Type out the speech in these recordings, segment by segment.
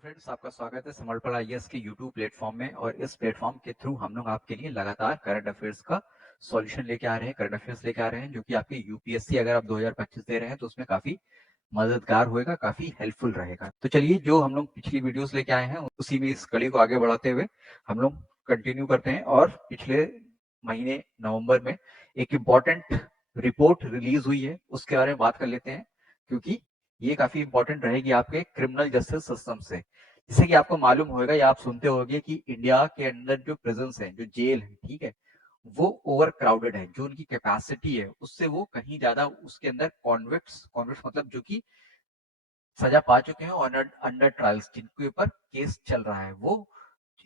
Friends, आपका स्वागत है समर्पण आईएएस के यूट्यूब प्लेटफॉर्म में। और इस प्लेटफॉर्म के थ्रू हम लोग आपके लिए लगातार करंट अफेयर्स का सॉल्यूशन लेके आ रहे हैं, करंट अफेयर्स लेके आ रहे हैं जो कि आपके यूपीएससी अगर आप 2025 दे रहे हैं तो उसमें काफी मददगार होएगा, काफी हेल्पफुल रहेगा। तो चलिए, जो हम लोग पिछली वीडियोस लेके आए हैं उसी में इस कड़ी को आगे बढ़ाते हुए हम लोग कंटिन्यू करते हैं। और पिछले महीने नवंबर में एक इम्पॉर्टेंट रिपोर्ट रिलीज हुई है, उसके बारे में बात कर लेते हैं, क्योंकि ये काफी इंपॉर्टेंट रहेगी आपके क्रिमिनल जस्टिस सिस्टम से। जैसे कि आपको मालूम होगा या आप सुनते होंगे कि इंडिया के अंदर जो प्रिजन्स है, जो जेल है, ठीक है, वो ओवर क्राउडेड है। जो उनकी कैपेसिटी है उससे वो कहीं ज्यादा, उसके अंदर कॉन्विक्ट्स कॉन्विक्ट्स मतलब जो कि सजा पा चुके हैं और अंडर ट्रायल्स जिनके ऊपर केस चल रहा है, वो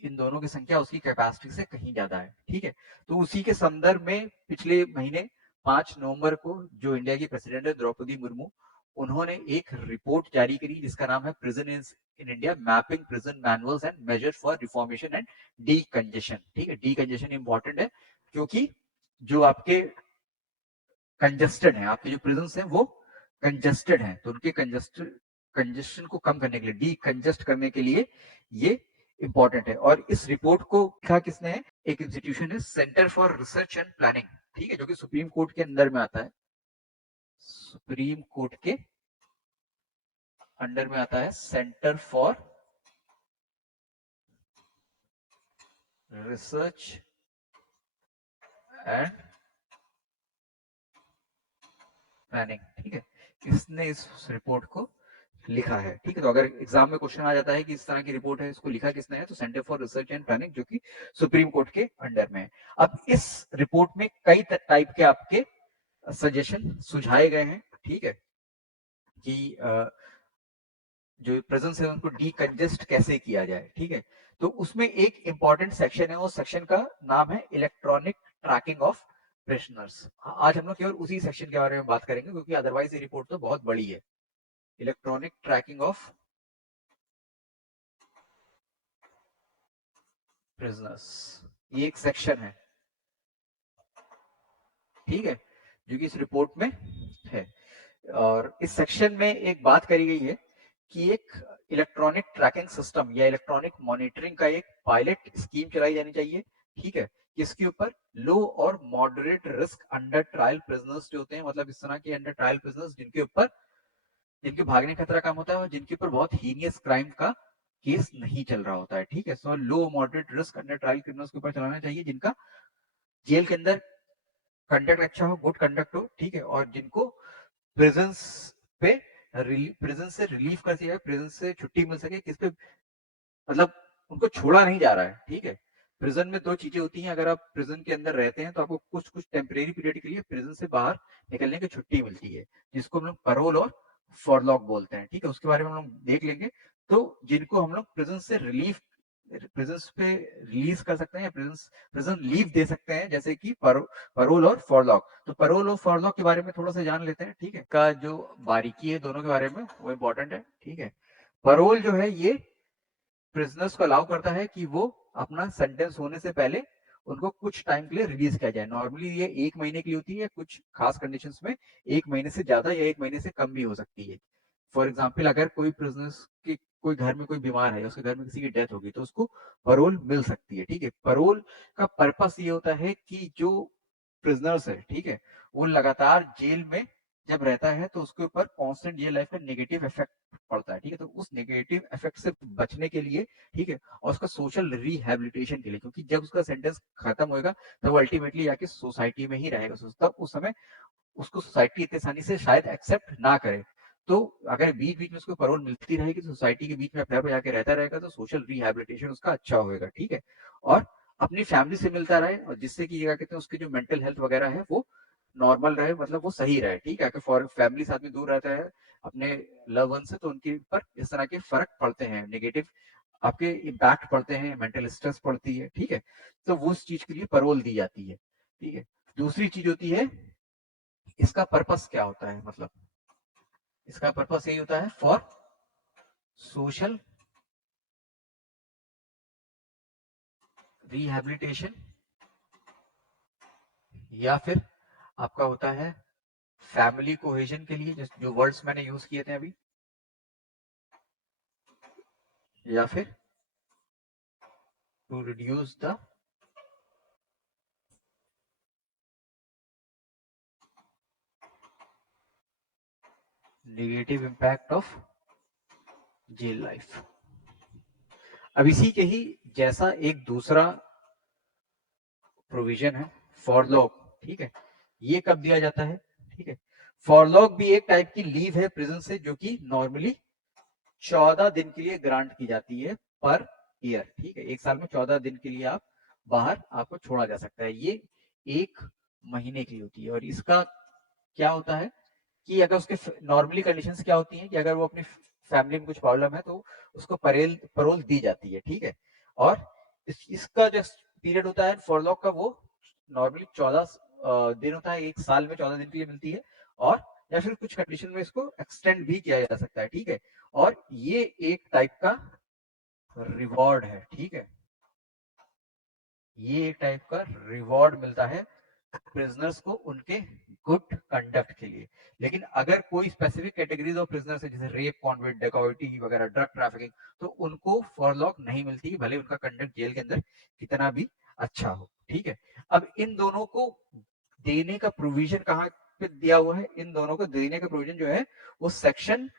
इन दोनों की संख्या उसकी कैपेसिटी से कहीं ज्यादा है। ठीक है, तो उसी के संदर्भ में पिछले महीने 5 नवंबर को जो इंडिया की प्रेसिडेंट है द्रौपदी मुर्मू, उन्होंने एक रिपोर्ट जारी करी जिसका नाम है prison in India, mapping prison manuals and measures for reformation and D congestion. ठीक है, डी कंजेशन इंपॉर्टेंट है क्योंकि जो आपके कंजेस्टेड है, आपके जो प्रिजन है वो कंजेस्टेड है, तो उनके कंजेस्शन को कम करने के लिए, डी कंजेस्ट करने के लिए ये इंपॉर्टेंट है। और इस रिपोर्ट को लिखा किसने है? एक इंस्टीट्यूशन है, centre for research and planning. ठीक है, जो कि सुप्रीम कोर्ट के अंदर में आता है, सुप्रीम कोर्ट के अंडर में आता है, centre for research and planning. ठीक है, इसने इस रिपोर्ट को लिखा है। ठीक है, तो अगर एग्जाम में क्वेश्चन आ जाता है कि इस तरह की रिपोर्ट है, इसको लिखा किसने है, तो centre for research and planning, जो कि सुप्रीम कोर्ट के अंडर में है। अब इस रिपोर्ट में कई टाइप के आपके सजेशन सुझाए गए हैं। ठीक है, कि जो प्रेजेंस है उनको डीकंजेस्ट कैसे किया जाए। ठीक है, तो उसमें एक इंपॉर्टेंट सेक्शन है, वो सेक्शन का नाम है इलेक्ट्रॉनिक ट्रैकिंग ऑफ प्रिजनर्स। आज हम लोग केवल उसी सेक्शन के बारे में बात करेंगे, क्योंकि अदरवाइज ये रिपोर्ट तो बहुत बड़ी है। इलेक्ट्रॉनिक ट्रैकिंग ऑफ प्रिजनर्स, ये एक सेक्शन है, ठीक है, जो कि इस रिपोर्ट में है। और इस सेक्शन में एक बात करी गई है कि एक इलेक्ट्रॉनिक ट्रैकिंग सिस्टम या इलेक्ट्रॉनिक मॉनिटरिंग का एक पायलट स्कीम चलाई जानी चाहिए। ठीक है, इसके ऊपर लो और moderate risk under trial prisoners जो होते हैं, मतलब इस तरह के अंडर ट्रायल प्रिजनर्स जिनके ऊपर, जिनके भागने खतरा कम होता है और जिनके ऊपर बहुत हीनियस क्राइम का केस नहीं चल रहा होता है। ठीक है, so low moderate risk under trial criminals के ऊपर चलाना चाहिए जिनका जेल के अंदर कंडक्ट अच्छा हो, गुड कंडक्ट हो। ठीक है, और जिनको प्रिजन पे प्रिजन से रिलीफ कर सके, प्रिजन से छुट्टी मिल सके, किस पे मतलब उनको छोड़ा नहीं जा रहा है। ठीक है, प्रिजन में दो चीजें होती हैं, अगर आप प्रिजन के अंदर रहते हैं तो आपको कुछ कुछ टेम्परेरी पीरियड के लिए प्रिजन से बाहर निकलने की छुट्टी मिलती है, जिसको हम लोग पैरोल और फॉरलॉक बोलते हैं। ठीक है, उसके बारे में हम लोग देख लेंगे। तो जिनको हम लोग प्रिजन से रिलीफ, प्रिजन पे रिलीज कर सकते हैं, प्रिजन लीव दे सकते हैं, जैसे कि पैरोल और फॉरलॉक। तो पैरोल और फॉरलॉक के बारे में थोड़ा सा जान लेते हैं। ठीक है, का जो बारीकी है दोनों के बारे में, वो इंपॉर्टेंट है। ठीक है, पैरोल जो है ये प्रिजनर्स को अलाउ करता है कि वो अपना सेंटेंस होने से पहले उनको कुछ टाइम के लिए रिलीज किया जाए। नॉर्मली ये 1 महीने की होती है, कुछ खास कंडीशंस में 1 महीने से ज्यादा या 1 महीने से कम भी हो सकती है। फॉर एग्जाम्पल, अगर कोई प्रिजनर्स की कोई घर में कोई बीमार है या उसके घर में किसी की डेथ होगी तो उसको परोल मिल सकती है। ठीक है, परोल का पर्पस ये होता है कि जो प्रिजनर्स है, ठीक है, वो लगातार जेल में जब रहता है तो उसके ऊपर कॉन्स्टेंट जेल लाइफ का नेगेटिव इफेक्ट पड़ता है। ठीक है, तो उस नेगेटिव इफेक्ट से बचने के लिए, ठीक है, और उसका सोशल रिहेबिलिटेशन के लिए, क्योंकि जब उसका सेंटेंस खत्म होएगा तब वो अल्टीमेटली आके सोसाइटी में ही रहेगा, तब उस समय उसको सोसाइटी इतनी आसानी से शायद एक्सेप्ट ना करे। तो अगर बीच बीच में उसको पैरोल मिलती रहेगी, सोसाइटी के बीच में अपने आप जाके रहता रहेगा, तो सोशल रिहेबिलिटेशन उसका अच्छा होगा। ठीक है, और अपनी फैमिली से मिलता रहे, और जिससे कि क्या कहते हैं, उसकी जो मेंटल हेल्थ वगैरह है वो नॉर्मल रहे, मतलब वो सही रहे। ठीक है, अगर फैमिली से आदमी दूर रहता है अपने लव वन से, तो उनके ऊपर इस तरह के फर्क पड़ते हैं, नेगेटिव आपके इम्पैक्ट पड़ते हैं, मेंटल स्ट्रेस पड़ती है। ठीक है, तो वो उस चीज के लिए पैरोल दी जाती है। ठीक है, दूसरी चीज होती है, इसका पर्पस क्या होता है, मतलब इसका पर्पस यही होता है फॉर सोशल रिहेबिलिटेशन, या फिर आपका होता है फैमिली कोहेजन के लिए, जो वर्ड्स मैंने यूज किए थे अभी। या फिर to reduce the negative impact of jail life. अब इसी के ही जैसा एक दूसरा प्रोविजन है फॉर लॉग, ठीक है, ये कब दिया जाता है, ठीक है, फॉर लॉग भी एक टाइप की लीव है प्रिजन से, जो कि नॉर्मली 14 दिन के लिए ग्रांट की जाती है पर ईयर, ठीक है, एक साल में 14 दिन के लिए आप बाहर आपको छोड़ा जा सकता है, ये एक महीने की होती है। और इसका क्या होता है कि अगर उसके नॉर्मली कंडीशंस क्या होती हैं कि अगर वो अपनी फैमिली में कुछ प्रॉब्लम है तो उसको परोल दी जाती है, ठीक है, और इसका जो पीरियड होता है फॉरलॉक का वो नॉर्मली 14 दिन होता है, एक साल में 14 दिन के लिए मिलती है, और या फिर कुछ कंडीशन में इसको एक्सटेंड भी किया जा सकता है, ठीक है, और ये एक टाइप का रिवॉर्ड है, ठीक है, ये एक टाइप का रिवॉर्ड मिलता है प्रिजनर्स को उनके गुड कंडक्ट के लिए। लेकिन अगर कोई स्पेसिफिक कैटेगरीज ऑफ प्रिजनर्स है जैसे रेप, कॉन्विक्ट, डेकॉइटी वगैरह, ड्रग ट्रैफिकिंग, तो उनको फॉरलॉक नहीं मिलती, भले उनका कंडक्ट जेल के अंदर कितना भी अच्छा हो, ठीक है। अब इन दोनों को देने का प्रोविजन कहाँ पे दिया हुआ है, इन दोनों को देने का प्रोविजन जो है वो सेक्शन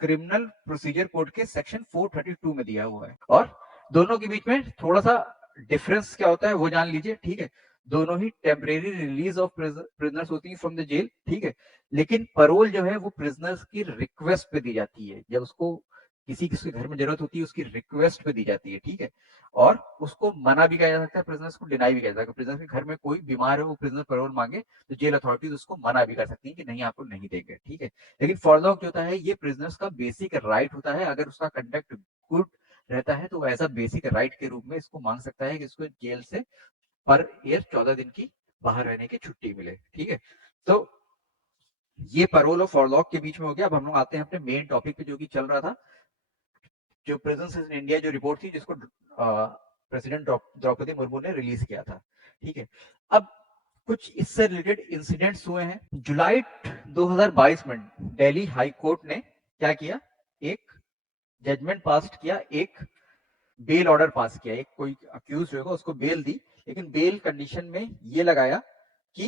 क्रिमिनल प्रोसीजर कोड के सेक्शन 432 में दिया हुआ है। और दोनों के बीच में थोड़ा सा डिफरेंस क्या होता है वो जान लीजिए, ठीक है, दोनों ही टेम्परेरी रिलीज ऑफ प्रिजनर्स होती है फ्रॉम द जेल, ठीक है, लेकिन परोल जो है वो प्रिजनर्स की रिक्वेस्ट पे दी जाती है, जब उसको किसी किसी घर में जरूरत होती है उसकी रिक्वेस्ट पे दी जाती है, ठीक है, और उसको मना भी किया जा सकता है, प्रिजनर्स को डिनाई भी किया जा सकता है, प्रिजनर्स के घर में कोई बीमार है वो प्रिजनर परोल मांगे तो जेल अथॉरिटीज उसको मना भी कर सकती है कि नहीं आपको नहीं देंगे, ठीक है। लेकिन फॉरलॉक जो होता है ये प्रिजनर्स का बेसिक राइट होता है, अगर उसका कंडक्ट गुड रहता है तो ऐसा बेसिक राइट के रूप में इसको मांग सकता है कि इसको जेल से पर ईयर 14 दिन की बाहर रहने की छुट्टी मिले, ठीक है। तो ये परोल और फॉरलॉक के बीच में हो गया। अब हम लोग आते हैं अपने मेन टॉपिक पे जो कि चल रहा था, जो प्रिजन्स इन इंडिया जो रिपोर्ट थी जिसको प्रेसिडेंट द्रौपदी मुर्मू ने रिलीज किया था, ठीक है। अब कुछ इससे रिलेटेड इंसिडेंट्स हुए हैं। जुलाई 2022 में दिल्ली हाई कोर्ट ने क्या किया, एक जजमेंट पास किया, एक बेल ऑर्डर पास किया, एक कोई अक्यूज होगा उसको बेल दी, लेकिन बेल कंडीशन में ये लगाया कि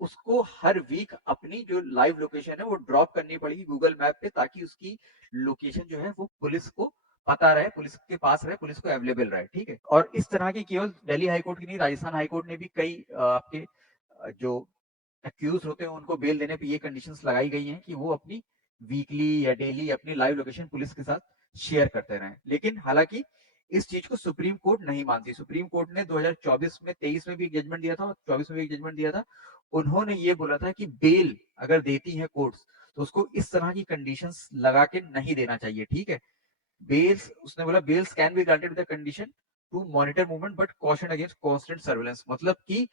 उसको हर वीक अपनी जो लाइव लोकेशन है वो ड्रॉप करनी पड़ेगी गूगल मैप पे, ताकि उसकी लोकेशन जो है वो पुलिस को पता रहे, पुलिस के पास रहे, पुलिस को अवेलेबल रहे, ठीक है। और इस तरह की केवल दिल्ली हाईकोर्ट की नहीं, राजस्थान हाईकोर्ट ने भी कई आपके जो अक्यूज होते हैं उनको बेल देने पे ये कंडीशंस लगाई गई हैं कि वो अपनी वीकली या डेली अपनी लाइव लोकेशन पुलिस के साथ शेयर करते रहें। लेकिन हालांकि इस चीज को सुप्रीम कोर्ट नहीं मानती। सुप्रीम कोर्ट ने 2024 में 23 में भी एक जजमेंट दिया था और 24 में भी एक जजमेंट दिया था। उन्होंने ये बोला था कि बेल अगर देती है कोर्ट्स तो उसको इस तरह की कंडीशंस लगा के नहीं देना चाहिए, ठीक है। बेल्स, उसने बोला bails can be granted with the condition to monitor movement but caution against constant surveillance, मतलब कि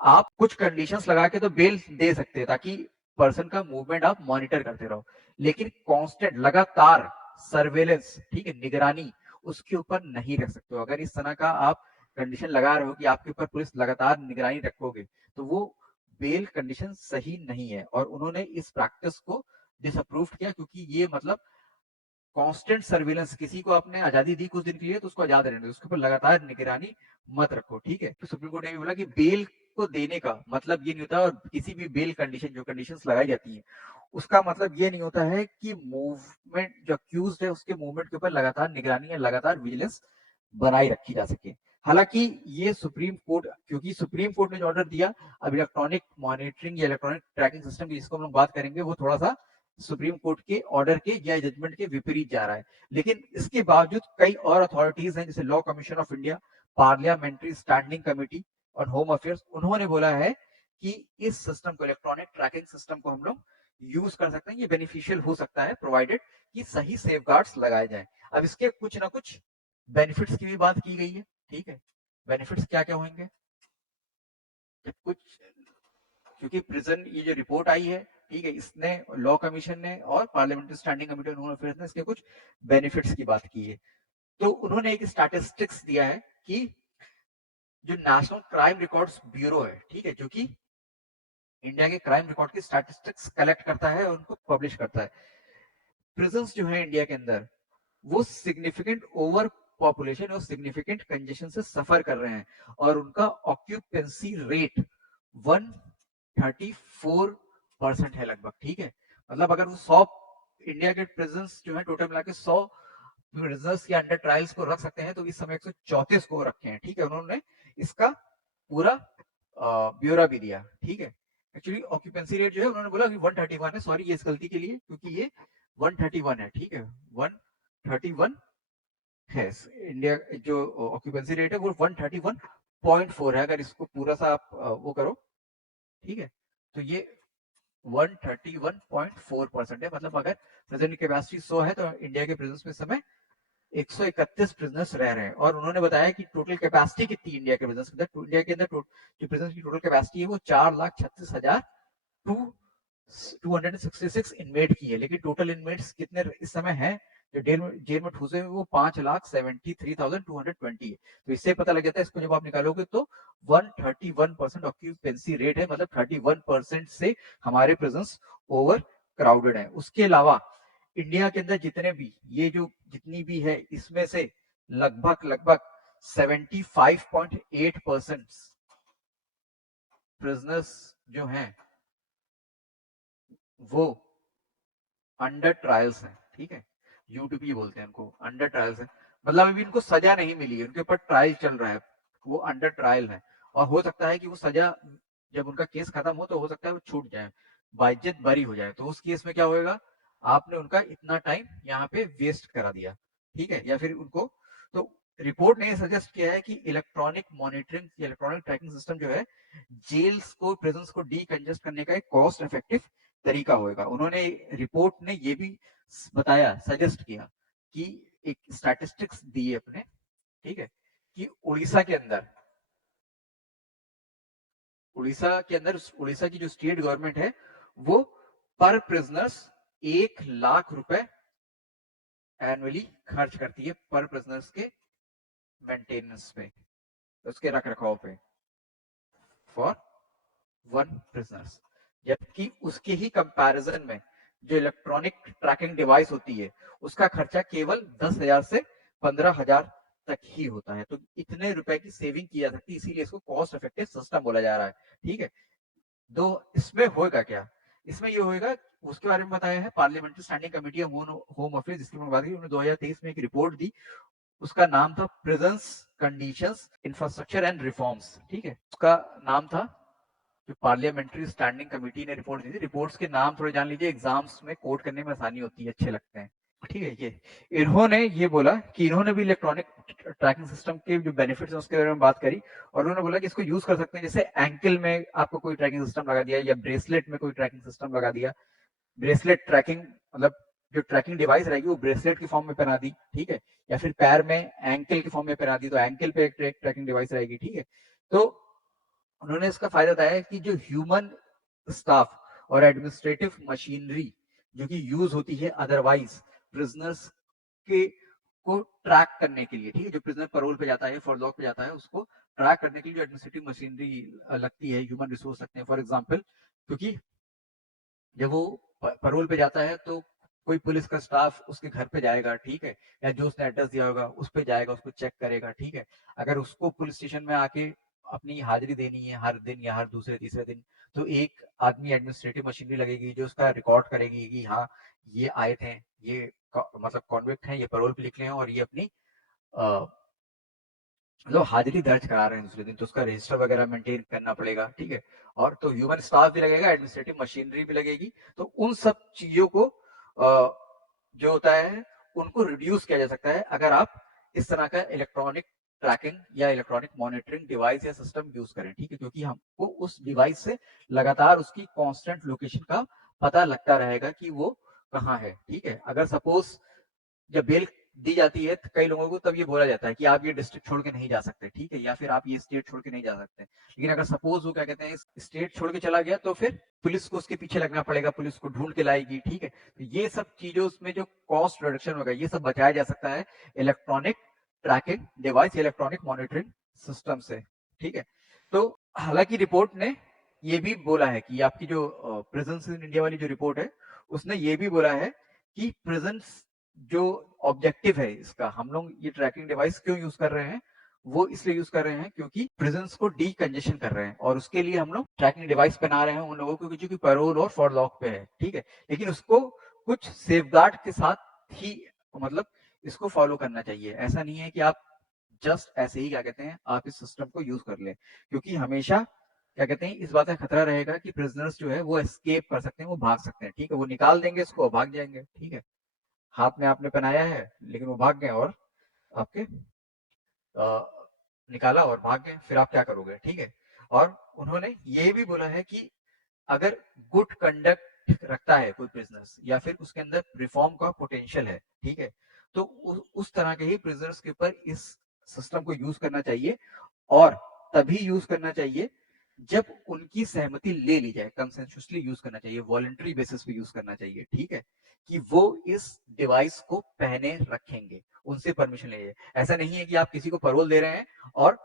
आप कुछ कंडीशंस लगा के तो बेल दे सकते हैं ताकि पर्सन का मूवमेंट आप मॉनिटर करते रहो, लेकिन कांस्टेंट लगातार सर्वेलेंस, ठीक है, निगरानी उसके ऊपर नहीं रख सकते हो। अगर इस तरह का आप कंडीशन लगा रहे हो कि आपके ऊपर पुलिस लगातार निगरानी रखोगे तो वो बेल कंडीशन सही नहीं है, और उन्होंने इस प्रैक्टिस को डिसअप्रूव किया, क्योंकि ये मतलब कांस्टेंट सर्विलेंस, किसी को आपने आजादी दी कुछ दिन के लिए तो उसको आजाद रहने दो, उसके ऊपर लगातार निगरानी मत रखो, ठीक है। तो सुप्रीम कोर्ट ने भी बोला कि बेल को देने का मतलब ये नहीं होता, और किसी भी बेल कंडीशन जो कंडीशंस लगाई जाती है उसका मतलब ये नहीं होता है कि मूवमेंट जो अक्यूज है उसके मूवमेंट के ऊपर लगातार निगरानी या लगातार विजिलेंस बनाई रखी जा सके। हालांकि ये सुप्रीम कोर्ट, क्योंकि सुप्रीम कोर्ट ने जो ऑर्डर दिया, अब इलेक्ट्रॉनिक मॉनिटरिंग या इलेक्ट्रॉनिक ट्रैकिंग सिस्टम की जिसको हम लोग बात करेंगे वो थोड़ा सा सुप्रीम कोर्ट के ऑर्डर के या जजमेंट के विपरीत जा रहा है। लेकिन इसके बावजूद कई और अथॉरिटीज हैं जैसे law commission of India, parliamentary standing committee और होम अफेयर्स, उन्होंने बोला है कि इस सिस्टम को, इलेक्ट्रॉनिक ट्रैकिंग सिस्टम को हम लोग यूज कर सकते हैं, ये बेनिफिशियल हो सकता है प्रोवाइडेड कि सही सेफगार्ड्स लगाए जाएं। अब इसके कुछ ना कुछ बेनिफिट्स की भी बात की गई है, ठीक है। बेनिफिट्स क्या क्या होंगे कुछ, क्योंकि प्रिजन ये जो रिपोर्ट आई है, ठीक है, इसने लॉ कमीशन ने और parliamentary standing committee on home affairs ने इसके कुछ बेनिफिट्स की बात की है। तो उन्होंने एक स्टैटिस्टिक्स दिया है कि जो नेशनल क्राइम रिकॉर्ड्स ब्यूरो है, ठीक है, जो कि इंडिया के क्राइम रिकॉर्ड की स्टैटिस्टिक्स कलेक्ट करता है और उनको पब्लिश करता है। प्रिजन्स जो है इंडिया के अंदर वो सिग्निफिकेंट ओवर पॉपुलेशन और सिग्निफिकेंट कंजेशन से सफर कर रहे हैं और उनका ऑक्यूपेंसी रेट 134% है लगभग, ठीक है। मतलब अगर वो 100 इंडिया के प्रिजन्स जो है टोटल मिला के 100 प्रिजनर्स या अंडर ट्रायल्स को रख सकते हैं, तो इस समय 134 को रखे हैं, ठीक है। उन्होंने इसका पूरा ब्यौरा भी दिया, ठीक है। एक्चुअली ऑक्यूपेंसी रेट जो है उन्होंने बोला कि 131 है, सॉरी ये इस गलती के लिए, क्योंकि ये 131 है, ठीक है। 131 है इंडिया जो ऑक्यूपेंसी रेट है वो 131.4 है, अगर इसको पूरा सा आप वो करो, ठीक है, तो ये 131.4% है। मतलब अगर प्रेजेंट कैपेसिटी 100 है तो इंडिया के प्रिजन्स में समय 131 प्रिजनर्स रह रहे हैं। और उन्होंने बताया कि टोटल कैपेसिटी कितनी इंडिया के प्रिजन्स के अंदर, इंडिया के अंदर जो प्रिजन्स की टोटल कैपेसिटी है वो 4,36,266 इनमेट की है, लेकिन टोटल इनमेट्स कितने इस समय है जो जेल में ठूसे हुए वो 5,73,220 है। तो इससे पता लग जाता है, इसको जब आप निकालोगे तो 131% ऑक्यूपेंसी रेट है, मतलब 31% से हमारे प्रिजन्स ओवर क्राउडेड है। उसके अलावा इंडिया के अंदर जितने भी ये जो जितनी भी है इसमें से लगभग 75.8% प्रिजनर्स जो हैं वो अंडर ट्रायल्स हैं, ठीक है। यूटीपी बोलते हैं उनको, अंडर ट्रायल्स है, मतलब अभी इनको सजा नहीं मिली है, उनके ऊपर ट्रायल चल रहा है, वो अंडर ट्रायल है। और हो सकता है कि वो सजा जब उनका केस खत्म हो तो हो सकता है वो छूट जाए, बाइज्जत बरी हो जाए। तो उस केस में क्या होएगा, आपने उनका इतना टाइम यहाँ पे वेस्ट करा दिया, ठीक है। या फिर उनको तो रिपोर्ट ने सजेस्ट किया है कि electronic monitoring, electronic tracking system जो है जेल्स को, प्रिजन्स को डीकंजेस्ट करने का एक कॉस्ट इफेक्टिव तरीका होगा। उन्होंने रिपोर्ट ने ये भी बताया, सजेस्ट किया कि एक स्टैटिस्टिक्स दिए अपने, ठीक है, कि उड़ीसा की जो स्टेट गवर्नमेंट है वो पर प्रिजनर्स 1 लाख रुपए एनुअली खर्च करती है पर प्रिजनर्स के मेंटेनेंस पे, उसके रख रखाव पे, फॉर 1 प्रिजनर्स। जबकि उसके ही कंपैरिजन में जो इलेक्ट्रॉनिक ट्रैकिंग डिवाइस होती है उसका खर्चा केवल 10,000 से 15,000 तक ही होता है। तो इतने रुपए की सेविंग की जा सकती है, इसीलिए इसको कॉस्ट इफेक्टिव सिस्टम बोला जा रहा है, ठीक है। दो इसमें होगा क्या, इसमें ये होगा, उसके बारे में बताया है parliamentary standing committee of home affairs, जिसकी मैं बात की, उन्होंने 2023 में एक रिपोर्ट दी, उसका नाम था prisons conditions infrastructure and reforms, ठीक है। उसका नाम था, जो पार्लियामेंट्री स्टैंडिंग कमेटी ने रिपोर्ट दी थी, रिपोर्ट्स के नाम थोड़े जान लीजिए, एग्जाम्स में कोट करने में आसानी होती है, अच्छे लगते हैं, ठीक है। ये इन्होंने ये बोला कि इन्होंने भी इलेक्ट्रॉनिक ट्रैकिंग सिस्टम के जो बेनिफिट्स हैं उसके बारे में बात करी, और उन्होंने बोला कि इसको यूज कर सकते हैं, जैसे एंकल में आपको कोई ट्रैकिंग सिस्टम लगा दिया या ब्रेसलेट में कोई ट्रैकिंग सिस्टम लगा दिया, ब्रेसलेट ट्रैकिंग मतलब जो ट्रैकिंग डिवाइस रहेगी वो ब्रेसलेट के फॉर्म में पहना दी, ठीक है, या फिर पैर में एंकल के फॉर्म में पहना दी, तो एंकल पे एक ट्रैकिंग डिवाइस रहेगी, ठीक है। तो उन्होंने इसका फायदा बताया कि जो ह्यूमन स्टाफ और एडमिनिस्ट्रेटिव मशीनरी जो कि यूज होती है अदरवाइज प्रिजनर्स के को ट्रैक करने के लिए, ठीक है, जो प्रिजनर पैरोल पे जाता है, फॉरलॉक पे जाता है, उसको ट्रैक करने के लिए जो एडमिनिस्ट्रेटिव मशीनरी लगती है, ह्यूमन रिसोर्स लगते हैं, फॉर एग्जांपल, क्योंकि जब वो पैरोल पे जाता है तो कोई पुलिस का स्टाफ उसके घर पे जाएगा, ठीक है, या जो उसने एड्रेस दिया होगा उस पे जाएगा, उसको चेक करेगा, ठीक है। अगर उसको पुलिस स्टेशन में आके अपनी हाजिरी देनी है हर दिन या हर दूसरे तीसरे दिन, तो एक आदमी एडमिनिस्ट्रेटिव मशीनरी लगेगी जो उसका रिकॉर्ड करेगी कि हाँ ये आए थे, ये मतलब कॉन्विक्ट हैं, ये पैरोल पे निकले हैं और ये अपनी मतलब हाजिरी दर्ज करा रहे हैं दूसरे दिन, तो उसका रजिस्टर वगैरह मेंटेन करना पड़ेगा, ठीक है। और तो ह्यूमन स्टाफ भी लगेगा, एडमिनिस्ट्रेटिव मशीनरी भी लगेगी, तो उन सब चीजों को जो होता है उनको रिड्यूस किया जा सकता है अगर आप इस तरह का इलेक्ट्रॉनिक ट्रैकिंग या इलेक्ट्रॉनिक मॉनिटरिंग डिवाइस या सिस्टम यूज करें, ठीक है, क्योंकि हमको उस डिवाइस से लगातार उसकी कांस्टेंट लोकेशन का पता लगता रहेगा कि वो कहाँ है, ठीक है। अगर सपोज जब बेल दी जाती है तो कई लोगों को तब ये बोला जाता है कि आप ये डिस्ट्रिक्ट छोड़ के नहीं जा सकते, ठीक है, या फिर आप ये स्टेट छोड़ के नहीं जा सकते। लेकिन अगर सपोज वो क्या कहते हैं स्टेट छोड़ के चला गया तो फिर पुलिस को उसके पीछे लगना पड़ेगा, पुलिस को ढूंढ के लाएगी, ठीक है। तो ये सब चीजों उसमें जो कॉस्ट रिडक्शन होगा ये सब बचाया जा सकता है electronic tracking device, electronic monitoring system से, ठीक है। तो हालांकि रिपोर्ट ने ये भी बोला है कि आपकी जो प्रेजेंस इन इंडिया वाली जो रिपोर्ट है उसने ये भी बोला है कि प्रेजेंस जो ऑब्जेक्टिव है इसका, हम लोग ये ट्रैकिंग डिवाइस क्यों यूज कर रहे हैं, वो इसलिए यूज कर रहे हैं क्योंकि प्रिजन्स को डीकंजेशन कर रहे हैं, और उसके लिए हम लोग ट्रैकिंग डिवाइस बना रहे हैं उन लोगों को जो कि पैरोल और फॉरलॉक पे है, ठीक है। लेकिन उसको कुछ सेफगार्ड के साथ ही मतलब इसको फॉलो करना चाहिए। ऐसा नहीं है कि आप जस्ट ऐसे ही क्या कहते हैं आप इस सिस्टम को यूज कर लें, क्योंकि हमेशा क्या कहते हैं इस बात का खतरा रहेगा कि प्रिजनर्स जो है वो एस्केप कर सकते हैं, वो भाग सकते हैं, ठीक है। वो निकाल देंगे इसको, भाग जाएंगे, ठीक है। हाथ में आपने पहनाया है लेकिन वो भाग गए और आपके निकाला और भाग गए, फिर आप क्या करोगे, ठीक है। और उन्होंने ये भी बोला है कि अगर गुड कंडक्ट रखता है कोई प्रिजनर्स या फिर उसके अंदर रिफॉर्म का पोटेंशियल है, ठीक है, तो उस तरह के ही प्रिजनर्स के ऊपर इस सिस्टम को यूज करना चाहिए, और तभी यूज करना चाहिए जब उनकी सहमति ले ली जाए, कंसेंसुअसली यूज करना चाहिए, वॉलंटरी बेसिस पे यूज करना चाहिए, ठीक है, कि वो इस डिवाइस को पहने रखेंगे, उनसे परमिशन ले। ऐसा नहीं है कि आप किसी को पैरोल दे रहे हैं और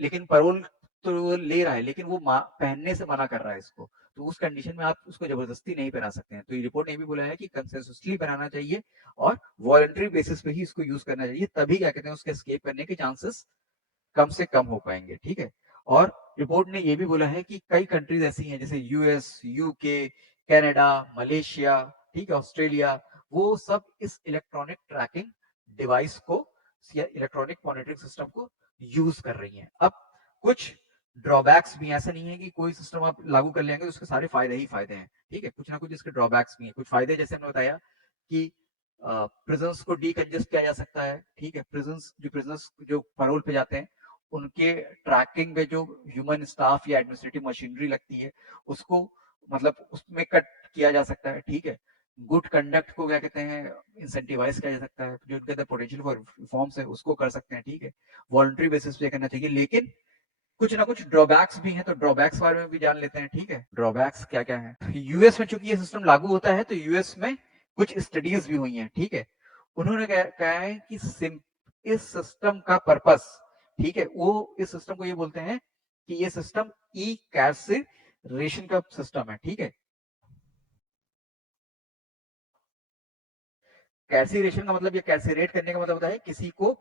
लेकिन पैरोल तो वो ले रहा है लेकिन वो पहनने से मना कर रहा है इसको, तो उस कंडीशन में आप उसको जबरदस्ती नहीं पहना सकते हैं। तो ये रिपोर्ट ने भी बोला है कि कंसेंसुअसली बनाना चाहिए और वॉलंटरी बेसिस पे ही इसको यूज करना चाहिए, तभी क्या कहते हैं उसके एस्केप करने के चांसेस कम से कम हो पाएंगे, ठीक है। और रिपोर्ट ने ये भी बोला है कि कई कंट्रीज ऐसी हैं जैसे यूएस, यूके, कनाडा, मलेशिया, ठीक है, ऑस्ट्रेलिया, वो सब इस इलेक्ट्रॉनिक ट्रैकिंग डिवाइस को या इलेक्ट्रॉनिक मॉनिटरिंग सिस्टम को यूज कर रही हैं। अब कुछ ड्रॉबैक्स भी, ऐसा नहीं है कि कोई सिस्टम आप लागू कर लेंगे तो उसके सारे फायदे ही फायदे हैं, ठीक है, कुछ ना कुछ इसके ड्रॉबैक्स भी हैं। कुछ फायदे जैसे हमने बताया कि प्रिजन्स को डीकंजेस्ट किया जा सकता है, ठीक है, प्रिजन्स जो पैरोल पे जाते हैं उनके ट्रैकिंग में जो ह्यूमन स्टाफ या एडमिनिस्ट्रेटिव मशीनरी लगती है उसको मतलब उसमें कट किया जा सकता है, ठीक है। गुड कंडक्ट को क्या कहते हैं इंसेंटिवाइज किया जा सकता है, जो उनके अंदर पोटेंशियल फॉर रिफॉर्म्स है उसको कर सकते हैं, ठीक है, वॉलंटरी बेसिस पे करना चाहिए। लेकिन कुछ ना कुछ ड्रॉबैक्स भी हैं, तो ड्रॉबैक्स बारे में भी जान लेते हैं, ठीक है। ड्रॉबैक्स क्या क्या है, यूएस में चूंकि ये सिस्टम लागू होता है तो यूएस में कुछ स्टडीज भी हुई हैं, ठीक है। उन्होंने कहा है कि इस सिस्टम का पर्पस, ठीक है, वो इस सिस्टम को ये बोलते हैं कि ये सिस्टम ई कैर्सिरेशन का सिस्टम है, ठीक है। कैर्सिरेशन का मतलब, ये कैर्सिरेट करने का मतलब होता है किसी को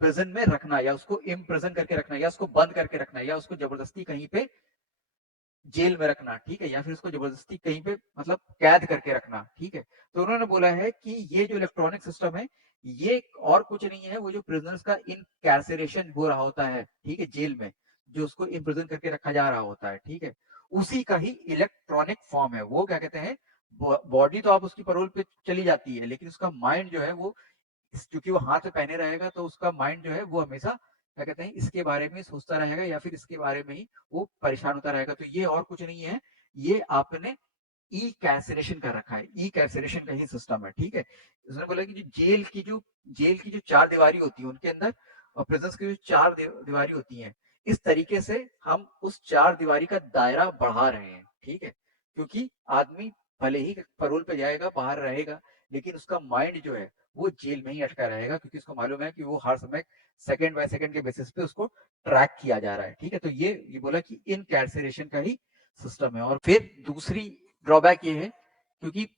प्रिजन में रखना या उसको इम्प्रिजन करके रखना या उसको बंद करके रखना या उसको जबरदस्ती कहीं पे जेल में रखना, ठीक है, या फिर उसको जबरदस्ती कहीं पे मतलब कैद करके रखना, ठीक है। तो उन्होंने बोला है कि ये जो इलेक्ट्रॉनिक सिस्टम है ये और कुछ नहीं है, वो जो प्रिजनर्स का इनकैर्सरेशन हो रहा होता है, ठीक है, जेल में जो उसको इम्प्रिजन करके रखा जा रहा होता है, ठीक है, उसी का ही इलेक्ट्रॉनिक फॉर्म है। वो क्या कहते हैं, बॉडी तो आप उसकी पैरोल पे चली जाती है लेकिन उसका माइंड जो है वो क्योंकि वो हाथ में पहने रहेगा तो उसका माइंड जो है वो हमेशा क्या कहते हैं इसके बारे में सोचता रहेगा या फिर इसके बारे में ही वो परेशान होता रहेगा। तो ये और कुछ नहीं है, ये आपने ई कैंसिलेशन कर रखा है, ई कैंसिलेशन का ही सिस्टम है, ठीक है। उसने बोला कि जो जेल की जो चार दीवारी होती है उनके अंदर और प्रिजन्स की जो चार दीवारी होती है, इस तरीके से हम उस चार दीवारी का दायरा बढ़ा रहे हैं, ठीक है। क्योंकि आदमी भले ही पैरोल पे जाएगा बाहर रहेगा लेकिन उसका माइंड जो है वो जेल में ही अटका रहेगा, क्योंकि उसको मालूम है कि वो हर समय सेकंड बाय सेकंड के बेसिस पे उसको ट्रैक किया जा रहा है, ठीक है। तो ये बोला कि इन कैंसिलेशन का ही सिस्टम है। और फिर दूसरी ड्रॉबैक ये है क्योंकि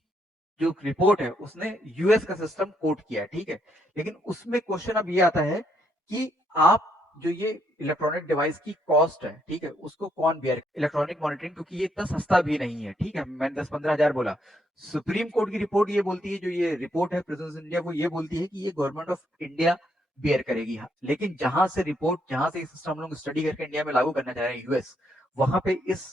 जो रिपोर्ट है उसने यूएस का सिस्टम कोट किया है, ठीक है, लेकिन उसमें क्वेश्चन अब ये आता है कि आप जो ये इलेक्ट्रॉनिक डिवाइस की कॉस्ट है, ठीक है, उसको कौन बेयर, इलेक्ट्रॉनिक मॉनिटरिंग, क्योंकि ये इतना सस्ता भी नहीं है, ठीक है। मैंने 10-15 हजार बोला, सुप्रीम कोर्ट की रिपोर्ट ये बोलती है, जो ये रिपोर्ट है प्रिजन्स इंडिया वो ये बोलती है कि ये गवर्नमेंट ऑफ इंडिया बेयर करेगी। लेकिन जहां से रिपोर्ट, जहां से सिस्टम हम लोग स्टडी करके इंडिया में लागू करना चाह रहे हैं यूएस, वहां पे इस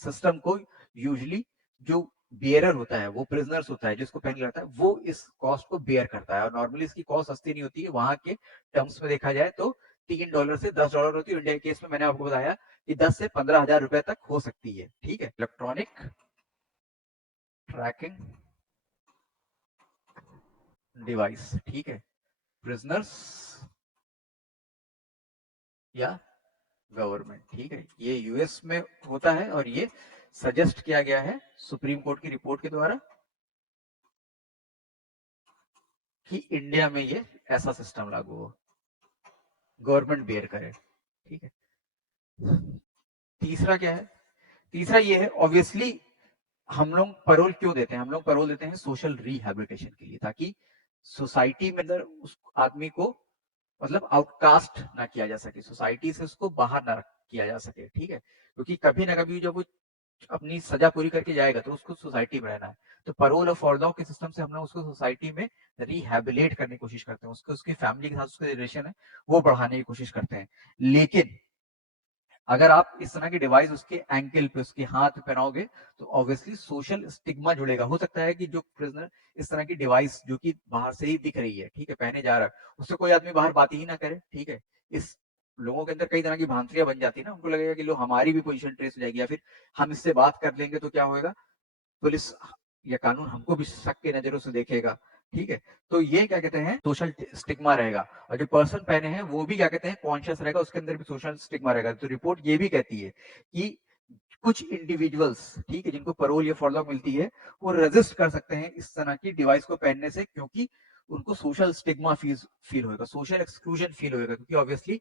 सिस्टम को यूजली जो बियरर होता है वो प्रिजनर्स होता है जिसको पहन रहता है वो इस कॉस्ट को बेयर करता है। और नॉर्मली इसकी कॉस्ट सस्ती नहीं होती है, वहां के टर्म्स में देखा जाए तो $3 से $10 होती है। इंडिया के केस में मैंने आपको बताया कि 10 से 15 हजार रुपए तक हो सकती है, ठीक है। इलेक्ट्रॉनिक ट्रैकिंग डिवाइस, ठीक है, प्रिजनर्स या गवर्नमेंट, ठीक है, ये यूएस में होता है और ये सजेस्ट किया गया है सुप्रीम कोर्ट की रिपोर्ट के द्वारा कि इंडिया में ये ऐसा सिस्टम लागू हो, गवर्नमेंट बेयर करे, ठीक है। तीसरा क्या है, तीसरा ये है ऑब्वियसली हम लोग पैरोल क्यों देते हैं, हम लोग पैरोल देते हैं सोशल रिहैबिलिटेशन के लिए, ताकि सोसाइटी में अंदर उस आदमी को मतलब आउटकास्ट ना किया जा सके, सोसाइटी से उसको बाहर ना किया जा सके, ठीक है, क्योंकि कभी ना कभी जब वो अपनी सजा पूरी करके जाएगा तो उसको सोसाइटी में रहना है। तो पैरोल और फॉरलॉ के सिस्टम से हम लोग उसको सोसाइटी में रिहैबिलिटेट करने की कोशिश करते हैं, उसको उसकी फैमिली के साथ उसका रिलेशन है वो बढ़ाने की कोशिश करते हैं। लेकिन अगर आप इस तरह की डिवाइस उसके एंकल पे, उसके हाथ पे पहनाओगे तो ऑब्वियसली सोशल स्टिग्मा जुड़ेगा। हो सकता है कि जो प्रिजनर इस तरह की डिवाइस जो कि बाहर से ही दिख रही है, ठीक है, पहने जा रहा है, उससे कोई आदमी बाहर बात ही ना करे, ठीक है, इस लोगों के अंदर कई तरह की भ्रांतियां बन जाती है ना, उनको लगेगा कि लो हमारी भी पोजीशन ट्रेस हो जाएगी, या फिर हम इससे बात कर लेंगे तो क्या होएगा, पुलिस या कानून हमको भी शक की नजरों से देखेगा, ठीक है। तो ये क्या कहते हैं, सोशल स्टिग्मा रहेगा। और जो पर्सन पहने हैं वो भी क्या कहते हैं, कॉन्शियस रहेगा, उसके अंदर भी सोशल स्टिग्मा रहेगा। तो रिपोर्ट ये भी कहती है कि कुछ इंडिविजुअल्स, ठीक है, जिनको पैरोल या फॉरलॉ मिलती है, वो रेजिस्ट कर सकते हैं इस तरह की डिवाइस को पहनने से, क्योंकि उनको सोशल स्टिग्मा फील होगा, सोशल एक्सक्लूजन फील होगा, क्योंकि ऑब्वियसली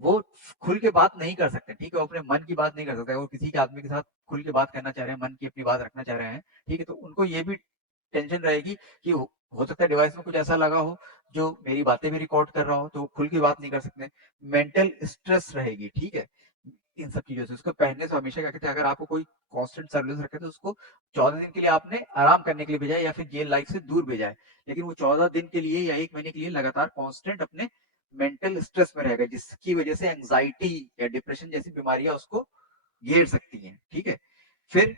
वो खुल के बात नहीं कर सकते, ठीक है, वो अपने मन की बात नहीं कर सकते, वो किसी के आदमी के साथ खुल के बात करना चाह रहे हैं, मन की अपनी बात रखना चाह रहे हैं, ठीक है, तो उनको ये भी टेंशन रहेगी कि हो सकता है डिवाइस में कुछ ऐसा लगा हो जो मेरी बातें भी रिकॉर्ड कर रहा हो, तो वो खुल के बात नहीं कर सकते। मेंटल स्ट्रेस रहेगी, ठीक है, इन सब चीजों से। उसको पहनने से हमेशा क्या कहते हैं, अगर आपको कोई कांस्टेंट सर्विस रखे तो उसको 14 दिन के लिए आपने आराम करने के लिए भेजा है या फिर जेल लाइफ से दूर भेजा है, लेकिन वो 14 दिन के लिए या 1 महीने के लिए लगातार कांस्टेंट अपने मेंटल स्ट्रेस में रहेगा, जिसकी वजह से एंजाइटी या डिप्रेशन जैसी बीमारियां उसको घेर सकती हैं, ठीक है। फिर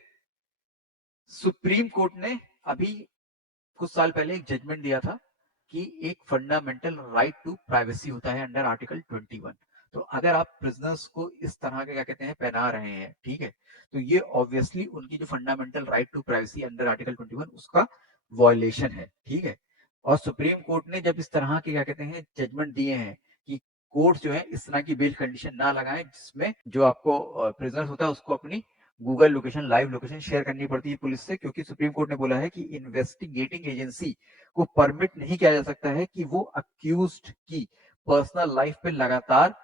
सुप्रीम कोर्ट ने अभी कुछ साल पहले एक जजमेंट दिया था कि एक फंडामेंटल राइट टू प्राइवेसी होता है अंडर आर्टिकल 21। तो अगर आप प्रिजनर्स को इस तरह के क्या कहते हैं पहना रहे हैं, ठीक है, तो ये ऑब्वियसली उनकी जो fundamental right to privacy under article 21 उसका वॉयलेशन है, ठीक है। और सुप्रीम कोर्ट ने जब इस तरह के क्या कहते हैं जजमेंट दिए हैं कि कोर्ट जो है इस तरह की बेल कंडीशन ना लगाएं जिसमें जो आपको प्रिजनर्स होता है उसको अपनी Google location, live location share करनी पड़ती है पुलिस से, क्योंकि सुप्रीम कोर्ट ने बोला है कि इन्वेस्टिगेटिंग एजेंसी को परमिट नहीं किया जा सकता है कि वो अक्यूज्ड की पर्सनल लाइफ पे लगातार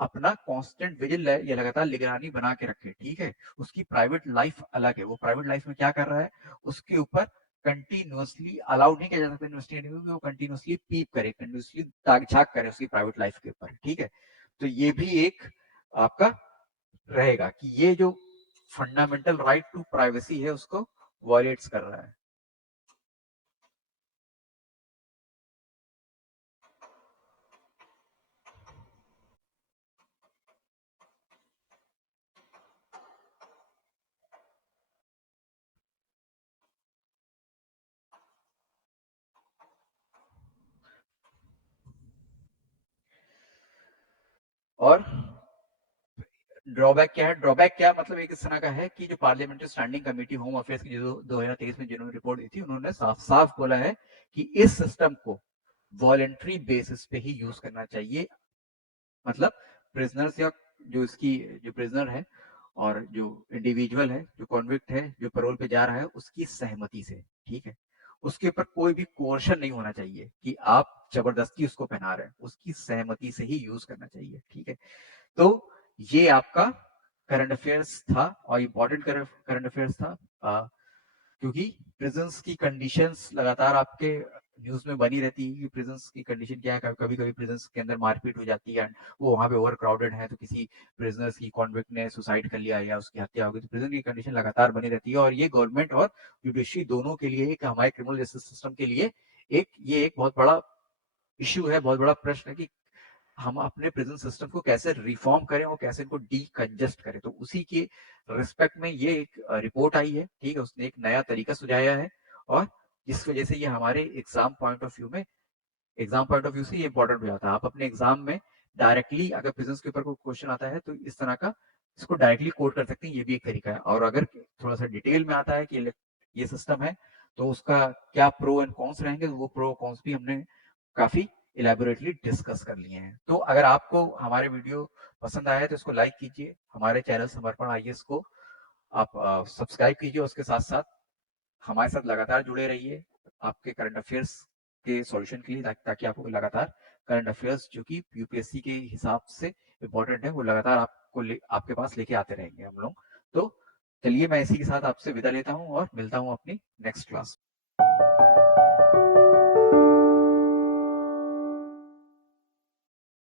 अपना कांस्टेंट विजिल या लगातार निगरानी बना के रखे, ठीक है। उसकी प्राइवेट लाइफ अलग है, वो प्राइवेट लाइफ में क्या कर रहा है उसके ऊपर कंटिन्यूअसली अलाउड नहीं किया जा सकता इन्वेस्टिगेटिव को, वो कंटिन्यूअसली पीप करे, कंटिन्यूअसली ताक झाक करे उसकी प्राइवेट लाइफ के ऊपर, ठीक है। तो ये भी एक आपका रहेगा कि ये जो फंडामेंटल राइट टू प्राइवेसी है उसको वॉयलेट्स कर रहा है। और ड्रॉबैक क्या है, ड्रॉबैक क्या मतलब एक इस तरह का है कि जो parliamentary standing committee home affairs की जो 2023 में जिन्होंने रिपोर्ट दी थी, उन्होंने साफ साफ बोला है कि इस सिस्टम को वॉलेंट्री बेसिस पे ही यूज करना चाहिए, मतलब प्रिजनर्स या जो इसकी जो प्रिजनर है और जो इंडिविजुअल है, जो कॉन्विक्ट है, जो पैरोल पे जा रहा है, उसकी सहमति से, ठीक है। उसके ऊपर कोई भी कोर्शन नहीं होना चाहिए कि आप जबरदस्ती उसको पहना रहे हैं, उसकी सहमति से ही यूज करना चाहिए, ठीक है। तो ये आपका करंट अफेयर्स था और इम्पोर्टेंट करंट अफेयर्स था, क्योंकि प्रिजन्स की कंडीशंस लगातार आपके न्यूज में बनी रहती है कि प्रिजन्स की कंडीशन क्या है, कभी कभी प्रिजन्स के अंदर मारपीट हो जाती है, वो वहां पे ओवर क्राउडेड है, तो किसी प्रिजनर्स की कॉन्विक्ट ने सुसाइड कर लिया या उसकी हत्या हो गई, तो प्रिजन की कंडीशन लगातार बनी रहती है। और ये गवर्नमेंट और जुडिशरी दोनों के लिए, एक हमारे क्रिमिनल जस्टिस सिस्टम के लिए ये एक बहुत बड़ा इश्यू है, बहुत बड़ा प्रश्न है कि हम अपने प्रिजन सिस्टम को कैसे रिफॉर्म करें और कैसे इनको डीकंजेस्ट करें। तो उसी के रिस्पेक्ट में ये एक रिपोर्ट आई है, ठीक है, उसने एक नया तरीका सुझाया है, और जिस वजह से ये हमारे एग्जाम पॉइंट ऑफ व्यू से ये इंपॉर्टेंट हो जाता है। आप अपने एग्जाम में डायरेक्टली अगर प्रिजन के ऊपर कोई क्वेश्चन आता है तो इस तरह का इसको डायरेक्टली कोट कर सकते हैं, ये भी एक तरीका है। और अगर थोड़ा सा डिटेल में आता है कि ये सिस्टम है तो उसका क्या प्रो एंड कॉन्स रहेंगे, वो प्रो कॉन्स भी हमने काफी इलेबोरेटली डिस्कस कर लिए हैं। तो अगर आपको हमारे वीडियो पसंद आया है तो इसको लाइक कीजिए, हमारे चैनल समर्पण आईएएस को आप सब्सक्राइब कीजिए, उसके साथ साथ हमारे साथ लगातार जुड़े रहिए आपके करंट अफेयर्स के सॉल्यूशन के लिए, ताकि आपको लगातार करंट अफेयर्स जो कि यूपीएससी के हिसाब से इंपॉर्टेंट है वो लगातार आपके पास लेके आते रहेंगे हम लोग। तो चलिए मैं इसी के साथ आपसे विदा लेता हूँ और मिलता हूँ अपनी नेक्स्ट क्लास।